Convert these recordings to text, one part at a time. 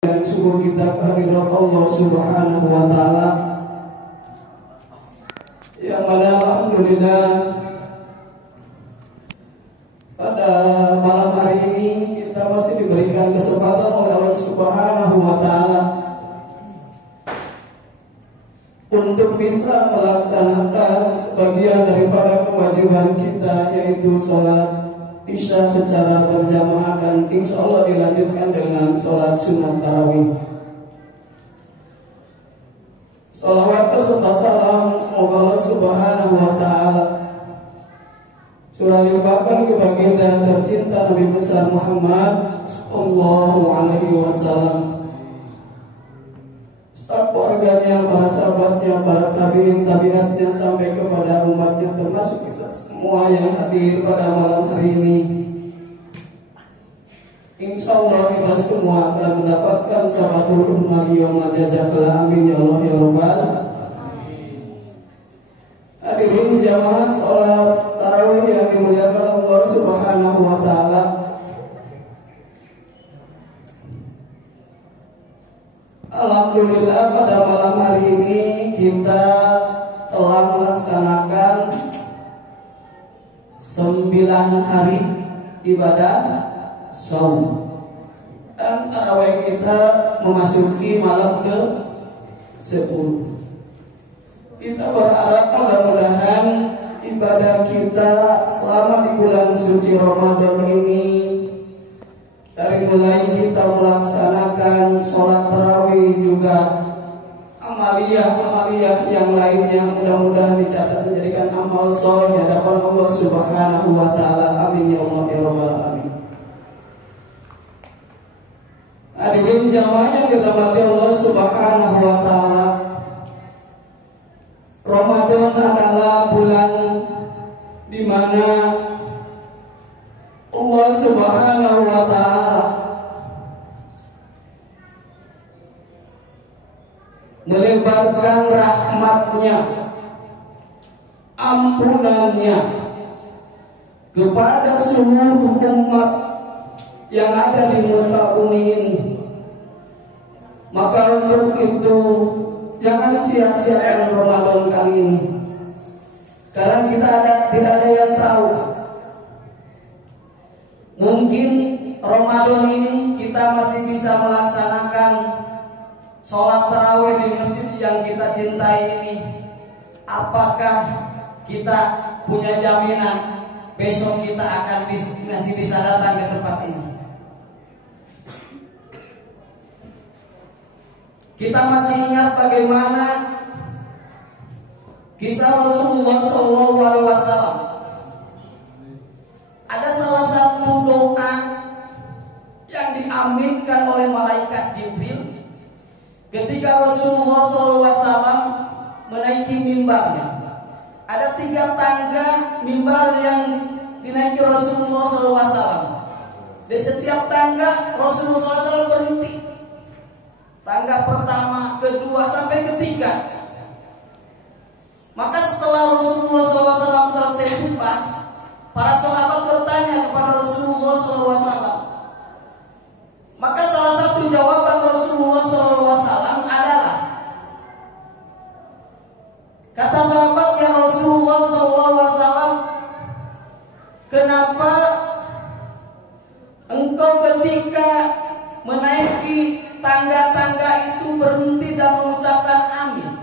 Dan syukur kita kehadirat Allah Subhanahu wa Ta'ala, yang mana alhamdulillah pada malam hari ini kita masih diberikan kesempatan oleh Allah Subhanahu wa Ta'ala untuk bisa melaksanakan sebagian daripada kewajiban kita, yaitu sholat Isya secara berjamaah, dan insya Allah dilanjutkan dengan sholat sunnah tarawih. Salawat beserta salam semoga Allah Subhanahu wa Ta'ala curah limpahkan ke baginda tercinta Nabi besar Muhammad sallallahu alaihi wasallam, staf keluarganya, para sahabatnya, para tabi'in, tabi'atnya, sampai kepada umatnya, termasuk kita semua yang hadir pada malam hari ini. Insya Allah kita semua akan mendapatkan syafatul hurmah yaumul jazaa. Amin ya Allah ya Rabbal. Hadirin jamaah sholat tarawih yang dimuliakan Allah Subhanahu wa Ta'ala, alhamdulillah pada malam hari ini kita telah melaksanakan 9 hari ibadah saum, dan tarawih kita memasuki malam ke 10. Kita berharap mudah-mudahan ibadah kita selama di bulan suci Ramadan ini, dari mulai kita melaksanakan sholat tarawih juga amaliyah yang lainnya, mudah-mudahan dicatat menjadikan amal soleh di hadapan Allah Subhanahu wa Ta'ala. Amin ya Allah ya Rabbal alamin. Hadirin jamaah yang dirahmati Allah Subhanahu wa Ta'ala, Ramadan adalah bulan di mana Allah Subhanahu wa Ta'ala melebarkan rahmatnya, ampunannya kepada seluruh umat yang ada di muka bumi ini. Maka untuk itu jangan sia-siakan Ramadan kali ini, karena tidak ada yang tahu. Mungkin Ramadan ini kita masih bisa melaksanakan sholat tarawih di masjid yang kita cintai ini. Apakah kita punya jaminan besok kita akan masih bisa datang ke tempat ini? Kita masih ingat bagaimana kisah Rasulullah SAW. Ada salah satu doa yang diaminkan oleh malaikat Jibril ketika Rasulullah SAW menaiki mimbarnya. Ada 3 tangga mimbar yang dinaiki Rasulullah SAW. Di setiap tangga Rasulullah SAW berhenti. Tangga pertama, kedua, sampai ketiga. Maka setelah Rasulullah SAW selesai khutbah, para sahabat bertanya kepada Rasulullah SAW. Maka salah satu jawaban Rasulullah SAW adalah, kata sahabat, ya Rasulullah SAW, kenapa engkau ketika menaiki tangga-tangga itu berhenti dan mengucapkan amin?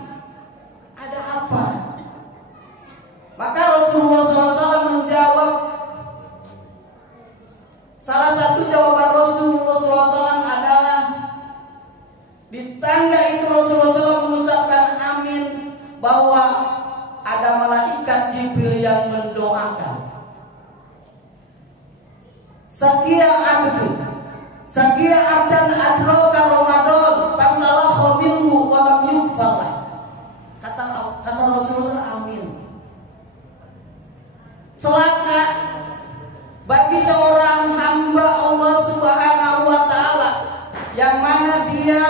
Ada apa? Maka Rasulullah SAW menjawab, salah satu jawaban Rasulullah SAW adalah, di tangga itu Rasulullah SAW mengucapkan amin bahwa ada malaikat Jibril yang mendoakan. Sakia abdan adraka Ramadan fansalah khaminhu wa lam yugfarlah. Kata Rasulullah, amin. Celaka bagi seorang hamba Allah Subhanahu wa Ta'ala yang mana dia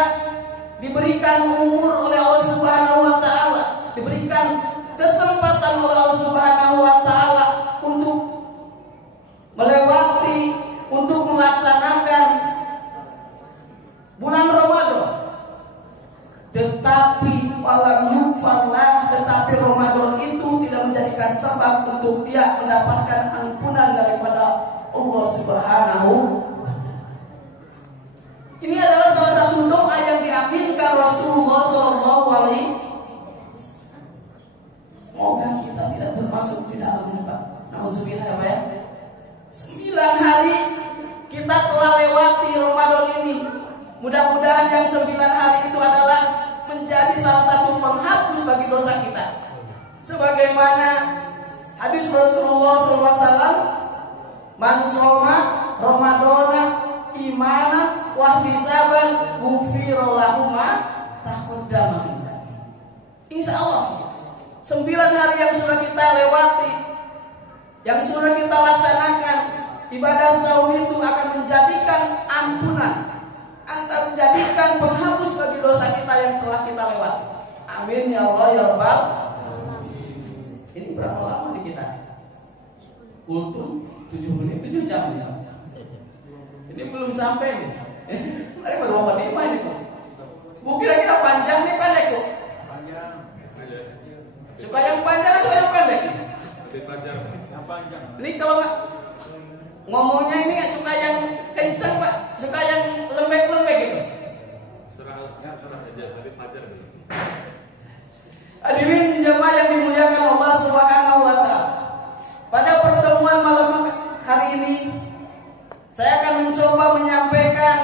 diberikan umur oleh Allah Subhanahu wa Ta'ala, diberikan kesempatan oleh Allah Subhanahu wa Ta'ala untuk melewati, untuk melaksanakan bulan Ramadan menjadikan sebab untuk dia mendapatkan ampunan daripada Allah Subhanahu wa Ta'ala. Ini adalah salah satu doa yang diaminkan Rasulullah Shallallahu Alaihi Wasallam. Semoga kita tidak termasuk di dalamnya, Pak. Nauzubillah ya. 9 hari kita telah lewati Ramadan ini. Mudah-mudahan yang 9 hari itu adalah menjadi salah satu penghapus bagi dosa kita. Sebagaimana hadis Rasulullah SAW, man shoma Ramadana imanan wa ihtisaban ghufira lahu ma taqaddama min dhanbi. Insyaallah 9 hari yang sudah kita lewati, yang sudah kita laksanakan, ibadah saum itu akan menjadikan ampunan, akan menjadikan penghapus bagi dosa kita yang telah kita lewati. Amin ya Allah ya Rabbal. Ini berapa lama di kita? Kultum 7 menit, 7 jam ya. Ini belum sampai nih. Ini baru 45 ini kok. Bu kira-kira panjang nih pendek kok? Panjang. Suka yang panjang atau yang pendek? Lebih panjang. Yang panjang. Ini kalau ngomongnya ini suka yang kenceng Pak, suka yang lembek-lembek gitu. Serah aja, tapi panjang. Hadirin jemaah yang dimuliakan Allah Subhanahu wa Ta'ala. Pada pertemuan malam hari ini saya akan mencoba menyampaikan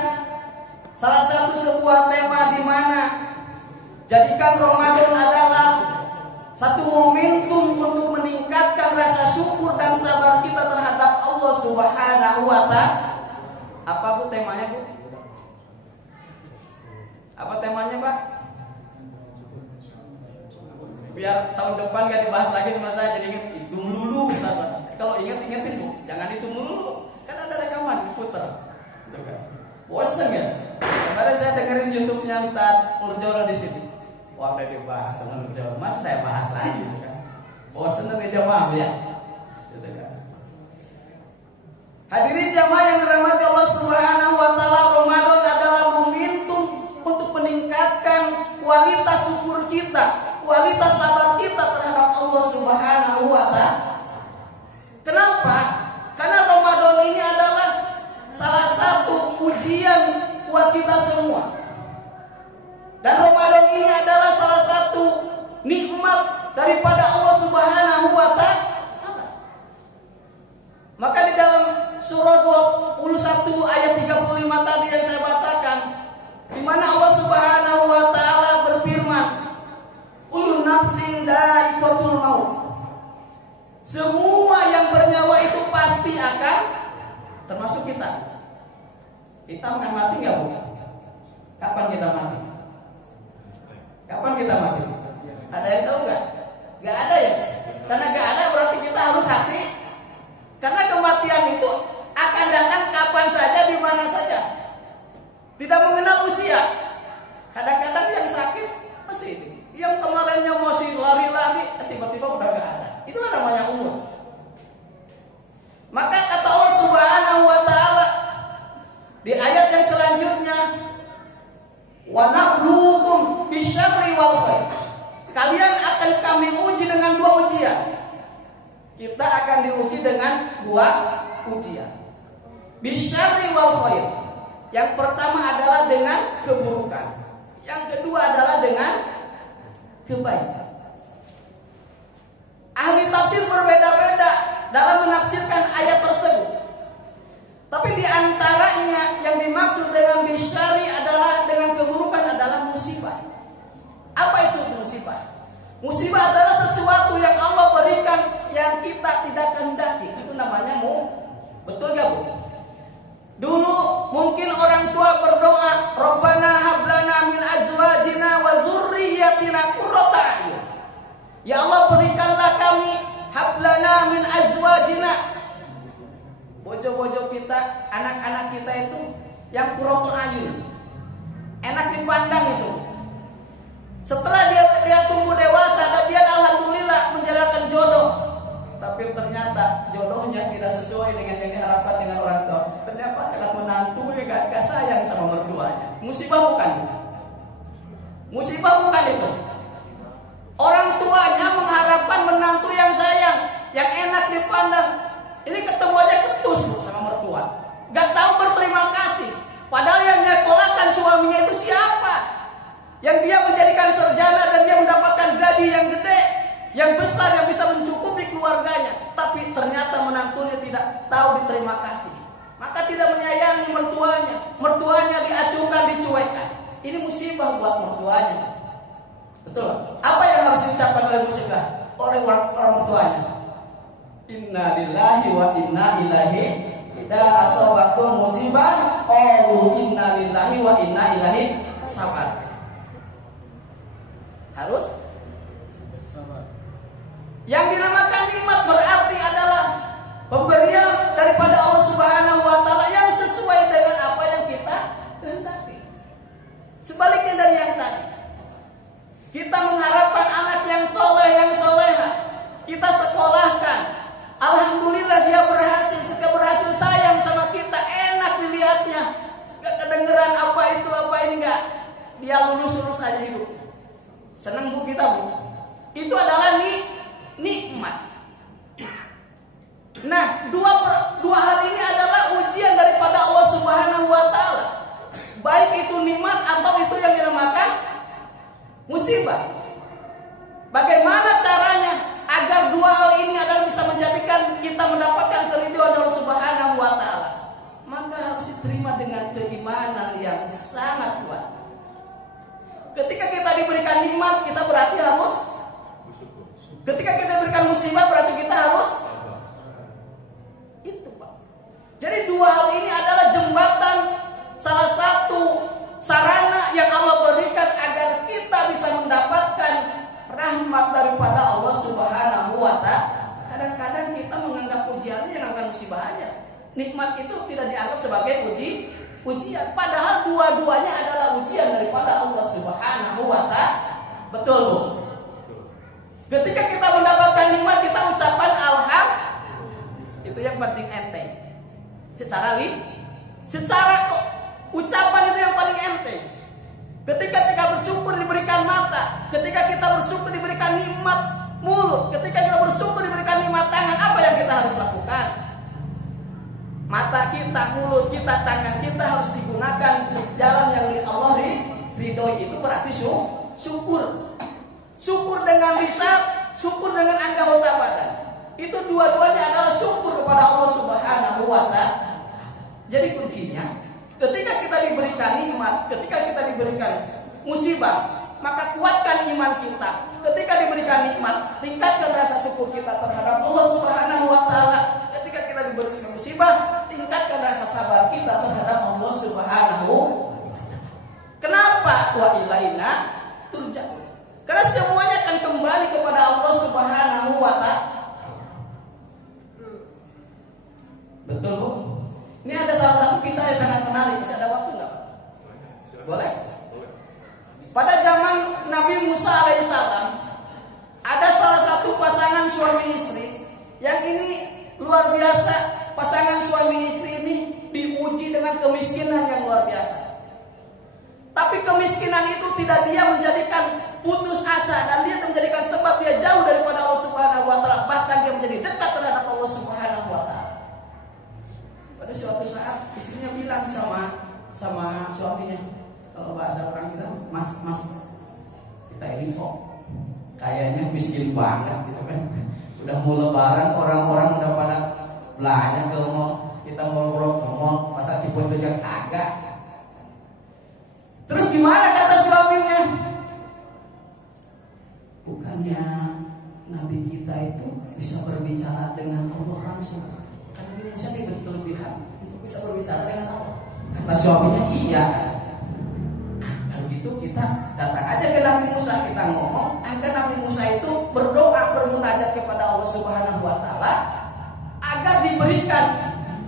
salah satu sebuah tema di mana jadikan Ramadan adalah satu momentum untuk meningkatkan rasa syukur dan sabar kita terhadap Allah Subhanahu wa Ta'ala. Apa Bu temanya Bu? Apa temanya Pak? Biar tahun depan gak dibahas lagi sama saya, jadi ingat itu dulu Ustaz. Kalau ingetin Bu, jangan itu dulu. Kan ada rekaman diputar. Bosan ya? Kemarin saya dengerin YouTube-nya Ustaz Nurjono di sini. Wah, udah dibahas sama Nurjono. Masa saya bahas lagi kan? Bosan dari jamaah ya. Gitu kan. Hadirin jamaah yang dirahmati Allah Subhanahu wa Ta'ala, Ramadan adalah momentum untuk meningkatkan kualitas syukur kita, kualitas sabar kita terhadap Allah Subhanahu wa Ta'ala. Kenapa? Karena Ramadan ini adalah salah satu ujian buat kita semua. Dan Ramadan ini adalah salah satu nikmat daripada Allah Subhanahu wa Ta'ala. Maka di dalam surah 21 ayat 35 tadi yang saya bacakan, di mana Allah Subhanahu wa Ta'ala berfirman, "Kullu nafsin dha'iqatul maut." Semua yang bernyawa itu pasti akan, termasuk kita. Kita akan mati nggak Bu? Kapan kita mati? Kapan kita mati? Ada yang tahu nggak? Nggak ada ya? Karena nggak ada berarti kita harus hati. Karena kematian itu akan datang kapan saja, di mana saja. Tidak mengenal usia. Kadang-kadang yang sakit masih ini. Yang kemarinnya masih lari-lari, tiba-tiba udah nggak ada. Itulah namanya umur. Maka kata Allah Subhanahu wa Ta'ala di ayat yang selanjutnya, "Wa nabluukum bisyarri wal khair." Kalian akan kami uji dengan 2 ujian. Kita akan diuji dengan 2 ujian. Bisyarri wal khair. Yang pertama adalah dengan keburukan. Yang kedua adalah dengan kebaikan. Ahli tafsir berbeda-beda dalam menafsirkan ayat tersebut. Tapi di antaranya yang dimaksud dengan bisyari adalah dengan keburukan adalah musibah. Apa itu musibah? Musibah adalah sesuatu yang Allah berikan yang kita tidak kehendaki. Itu namanya betul gak Bu? Dulu mungkin orang tua berdoa, "Rabbana hab lana min azwajina wa dzurriyyatina qurrata a'yun." Ya Allah, berikanlah kami hablana min azwajina. Bojo-bojo kita, anak-anak kita itu yang qurratu ayun. Enak dipandang itu. Setelah dia tumbuh dewasa dan dia alhamdulillah menjalankan jodoh. Tapi ternyata jodohnya tidak sesuai dengan yang diharapkan dengan orang tua. Ternyata kalau menantu gak sayang sama mertuanya. Musibah bukan? Musibah bukan itu? Orang tuanya mengharapkan menantu yang sayang. yang dia menjadikan sarjana dan dia mendapatkan gaji yang gede, yang besar, yang bisa mencukupi keluarganya, tapi ternyata menantunya tidak tahu diterima kasih, maka tidak menyayangi mertuanya, mertuanya diacuhkan, dicuekkan. Ini musibah buat mertuanya. Betul. Apa yang harus diucapkan oleh musibah? Oleh orang mertuanya. Inna lillahi wa inna ilaihi. Idza asabatum musibah qalu inna lillahi wa inna ilaihi sabar. Harus sabar. Yang dinamakan nikmat berarti adalah pemberian daripada Allah Subhanahu wa taala yang sesuai dengan apa yang kita kehendaki. Sebaliknya dari yang tadi, kita mengharapkan anak yang soleh, yang soleha, kita sekolahkan, alhamdulillah dia berhasil, setiap berhasil sayang sama kita, enak dilihatnya, gak kedengeran apa itu apa ini, enggak, dia lulus saja hidup, senang bu kita bu, itu adalah nikmat. Nah, dua hal ini adalah ujian daripada Allah Subhanahu wa taala. Baik itu nikmat atau itu yang dinamakan musibah. Bagaimana caranya agar dua hal ini adalah bisa menjadikan kita mendapatkan keridhaan Allah Subhanahu wa taala? Maka harus diterima dengan keimanan yang sangat kuat. Ketika kita diberikan nikmat, kita berarti harus bersyukur. Ketika kita diberikan musibah, berarti kita harus itu, Pak. Jadi dua hal ini adalah jembatan, salah satu sarana yang Allah berikan agar kita bisa mendapatkan rahmat daripada Allah Subhanahu wa taala. Kadang-kadang kita menganggap ujiannya yang akan musibah aja. Nikmat itu tidak dianggap sebagai ujian, padahal dua-duanya adalah ujian daripada Allah Subhanahu wa taala. Betul, Bu? Ketika kita mendapatkan nikmat, kita ucapan alhamdulillah. Itu yang penting enteng. Secara ucapan itu yang paling enteng. Ketika kita bersyukur diberikan mata, ketika kita bersyukur diberikan nikmat mulut, ketika kita bersyukur diberikan nikmat tangan, apa yang kita harus lakukan? Mata kita, mulut kita, tangan kita harus digunakan di jalan yang Allah ridhoi. Itu berarti syukur. Syukur dengan lisan, syukur dengan anggota badan. Itu dua-duanya adalah syukur kepada Allah Subhanahu wa taala. Jadi kuncinya, ketika kita diberikan nikmat, ketika kita diberikan musibah, maka kuatkan iman kita. Ketika diberikan nikmat, tingkatkan rasa syukur kita terhadap Allah Subhanahu wa taala. Ketika kita diberikan musibah, tingkatkan rasa sabar kita terhadap Allah Subhanahu wa taala. Kenapa? Wa ilaina turja'un. Karena semuanya akan kembali kepada Allah Subhanahu wa taala. Betul, Bu? Ini ada salah satu kisah yang sangat menarik. Bisa ada waktu nggak? Boleh? Pada zaman Nabi Musa alaihissalam, ada salah satu pasangan suami istri yang ini luar biasa. Pasangan suami istri ini diuji dengan kemiskinan yang luar biasa. Tapi kemiskinan itu tidak dia menjadikan putus asa, dan dia menjadikan sebab dia jauh daripada Allah Subhanahu wa taala, bahkan dia menjadi dekat terhadap Allah Subhanahu wa taala. Pada suatu saat istrinya bilang sama suaminya, kalau bahasa orang kita, mas, kita ini kok kayaknya miskin banget gitu kan. Udah mau lebaran, orang-orang udah pada belanja ke mall, kita mau ke mall, pasar Ciputat aja kagak. Terus gimana kata suaminya? Bukannya Nabi kita itu bisa berbicara dengan Allah langsung? Karena Musa ini berkelebihan untuk bisa berbicara dengan Allah. Kata suaminya, iya. Kalau gitu kita datang aja ke Nabi Musa, kita ngomong agar Nabi Musa itu berdoa, bermunajat kepada Allah Subhanahu wa taala agar diberikan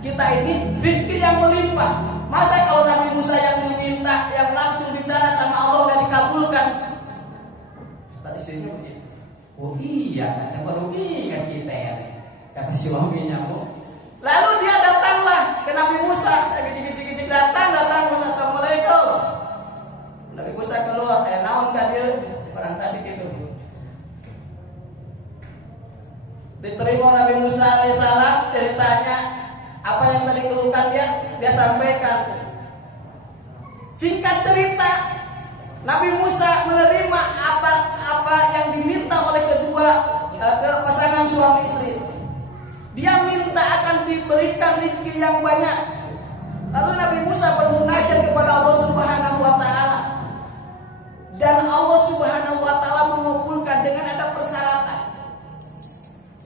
kita ini rezeki yang melimpah. Masa kalau Nabi Musa yang meminta, yang langsung bicara sama Allah dan dikabulkan? Kata istrinya begitu. Oh iya, kata baru ingat kita ya. Kata suaminya, Bu. Lalu dia datanglah ke Nabi Musa, gijik-gijik datang, Assalamualaikum. Nabi Musa keluar, naon kan dia seperang tasik itu. Diterima Nabi Musa alaihissalam, ceritanya apa yang tadi keluhkan dia sampaikan. Singkat cerita, Nabi Musa menerima apa yang diminta oleh kedua pasangan suami istri. Dia minta akan diberikan rezeki yang banyak. Lalu Nabi Musa bermunajat kepada Allah Subhanahu wa taala. Dan Allah Subhanahu wa taala mengabulkan dengan ada persyaratan.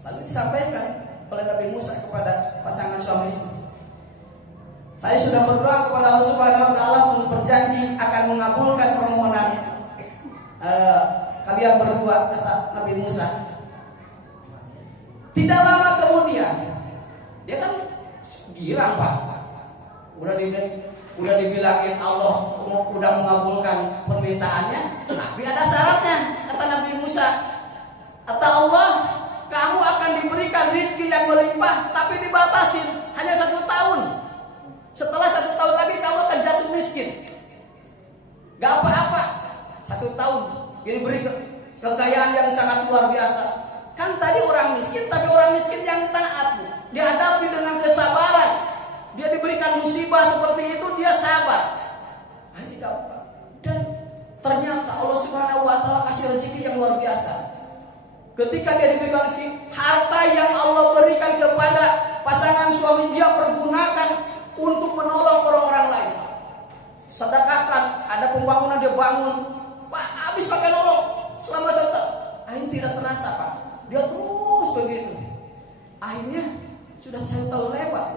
Lalu disampaikan oleh Nabi Musa kepada pasangan suami istri. Saya sudah berdoa kepada Allah Subhanahu wa taala untuk berjanji akan mengabulkan permohonan kalian berdua, kata Nabi Musa. Tidak lama kemudian, dia kan girang Pak. Udah dibilangin Allah udah mengabulkan permintaannya, tapi ada syaratnya, kata Nabi Musa. Kata Allah, kamu akan diberikan rezeki yang berlimpah, tapi dibatasin hanya 1 tahun. Setelah 1 tahun lagi kamu akan jatuh miskin. Gak apa-apa, 1 tahun dia diberi kekayaan yang sangat luar biasa. Kan tadi orang miskin, tapi orang miskin yang taat. Dihadapi dengan kesabaran. Dia diberikan musibah seperti itu, dia sabar. Dan ternyata Allah Subhanahu wa taala kasih rezeki yang luar biasa. Ketika dia diberikan rezeki, harta yang Allah berikan kepada pasangan suami dia pergunakan untuk menolong orang-orang lain. Sedekahkan, ada pembangunan dia bangun, Pak, habis pakai nolong selama 1 tahun. Akhirnya tidak terasa Pak, dia terus begitu. Akhirnya sudah 1 tahun lewat.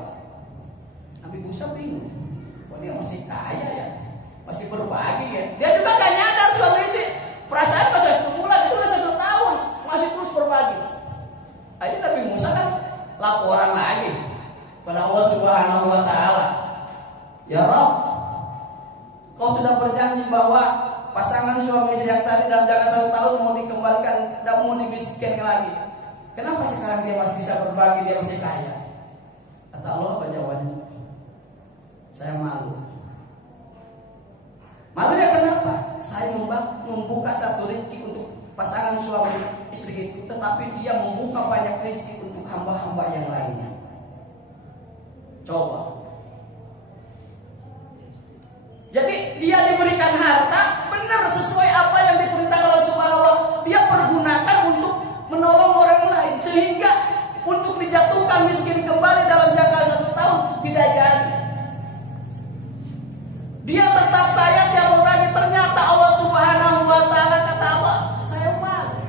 Nabi Musa bingung, kok dia masih kaya ya, masih berbagi ya. Dia juga gak nyadar suami istri, perasaan pas 1 bulan itu udah 1 tahun masih terus berbagi. Akhirnya Nabi Musa kan laporan lagi pada Allah Subhanahu wa taala. Ya Rabb, kau sudah berjanji bahwa pasangan suami istri yang tadi dalam jangka 1 tahun mau dikembalikan, tidak mau dimiskinkan lagi. Kenapa sekarang dia masih bisa berbagi, dia masih kaya? Kata Allah, apa jawabannya? Saya malu. Malunya kenapa? Saya membuka 1 rezeki untuk pasangan suami istri itu, tetapi dia membuka banyak rezeki untuk hamba-hamba yang lainnya. Coba. Jadi dia diberikan harta benar sesuai apa yang diperintahkan Allah Subhanahu wa taala. Dia pergunakan untuk menolong orang lain, sehingga untuk dijatuhkan miskin kembali dalam jangka 1 tahun tidak jadi. Dia tetap kaya, dia berbagi. Ternyata Allah Subhanahu wa taala kata Allah, saya malu.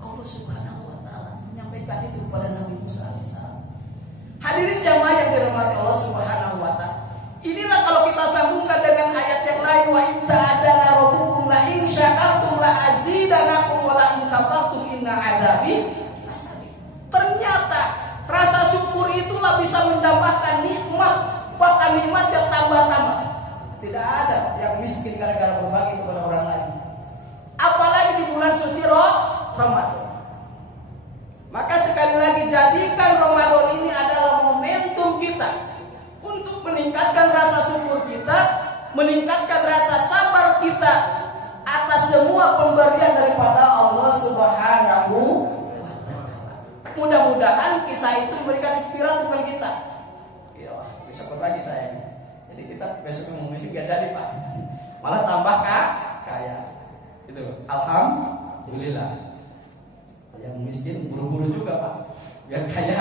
Allah Subhanahu wa taala menyampaikan itu kepada Nabi Musa alaihissalam. Hadirin jamaah yang dirahmati Allah Subhanahu wa taala. Inilah kalau kita sambungkan dengan ayat yang lain, wa inta adana rabbukum la in syakartum la azidanakum wa la in kafartum inna adzabi lasadid. Ternyata rasa syukur itulah bisa mendapatkan nikmat, bahkan nikmat yang tambah-tambah. Tidak ada yang miskin gara-gara berbagi kepada orang lain. Apalagi di bulan suci Ramadan. Maka sekali lagi jadikan Ramadan ini adalah momentum kita untuk meningkatkan rasa syukur kita, meningkatkan rasa sabar kita atas semua pemberian daripada Allah Subhanahu. Mudah-mudahan kisah itu memberikan inspirasi kepada kita. Ya, besok berbagi saya. Jadi kita besok mau miskin gak jadi Pak, malah tambah kaya. Itu alhamdulillah. Yang miskin buru-buru juga Pak, biar kaya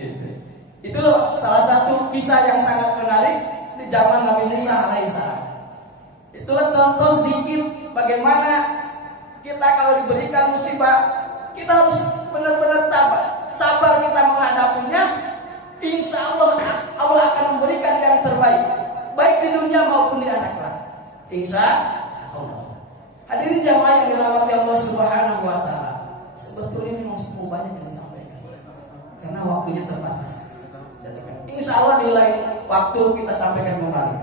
gitu. Itu loh salah satu kisah yang sangat menarik di zaman Nabi Musa alaihissalam. Itulah contoh sedikit bagaimana kita kalau diberikan musibah, kita harus benar-benar sabar kita menghadapinya. Insya Allah Allah akan memberikan yang terbaik, baik di dunia maupun di akhirat. Insya Allah. Hadirin jamaah yang dirahmati Allah Subhanahu wa taala. Sebetulnya memang semua banyak yang disampaikan, karena waktunya terbatas. Insya Allah di lain waktu kita sampaikan kembali.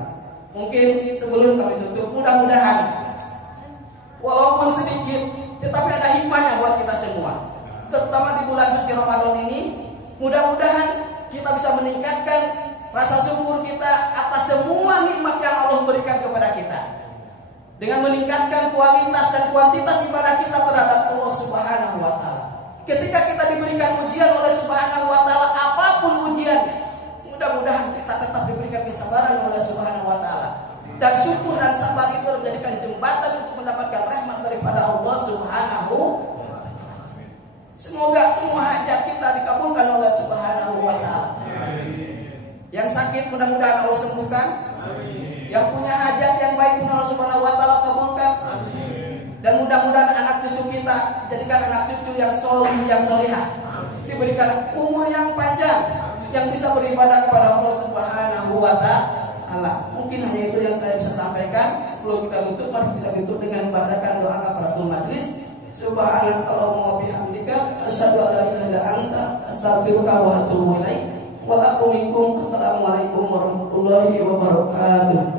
Mungkin sebelum kami tutup, mudah-mudahan walaupun sedikit, tetapi ada hikmahnya buat kita semua. Terutama di bulan suci Ramadan ini, mudah-mudahan kita bisa meningkatkan rasa syukur kita atas semua nikmat yang Allah berikan kepada kita, dengan meningkatkan kualitas dan kuantitas ibadah kita terhadap Allah Subhanahu wa taala. Ketika kita diberikan ujian oleh Subhanahu wa taala, apapun ujiannya, mudah-mudahan kita tetap diberikan kesabaran oleh Subhanahu wa taala Dan syukur dan sabar itu menjadikan jembatan untuk mendapatkan rahmat daripada Allah Subhanahu wa Ta'ala. Semoga semua hajat kita dikabulkan oleh Subhanahu wa Ta'ala. Yang sakit mudah-mudahan Allah sembuhkan. Yang punya hajat yang baik pun Allah Subhanahu wa Ta'ala kabulkan. Dan mudah-mudahan anak cucu kita jadikan anak cucu yang solih, yang solihah, diberikan umur yang panjang, yang bisa beribadah kepada Allah Subhanahu wa Ta'ala. Mungkin hanya itu yang saya bisa sampaikan. Sebelum kita tutup, mari kita tutup dengan membacakan doa kafaratul majlis. Subhanakallahumma wa bihamdika asyhadu an la ilaha illa anta astaghfiruka wa atubu ilaik. Wa aqulu minkum assalamualaikum warahmatullahi wabarakatuh.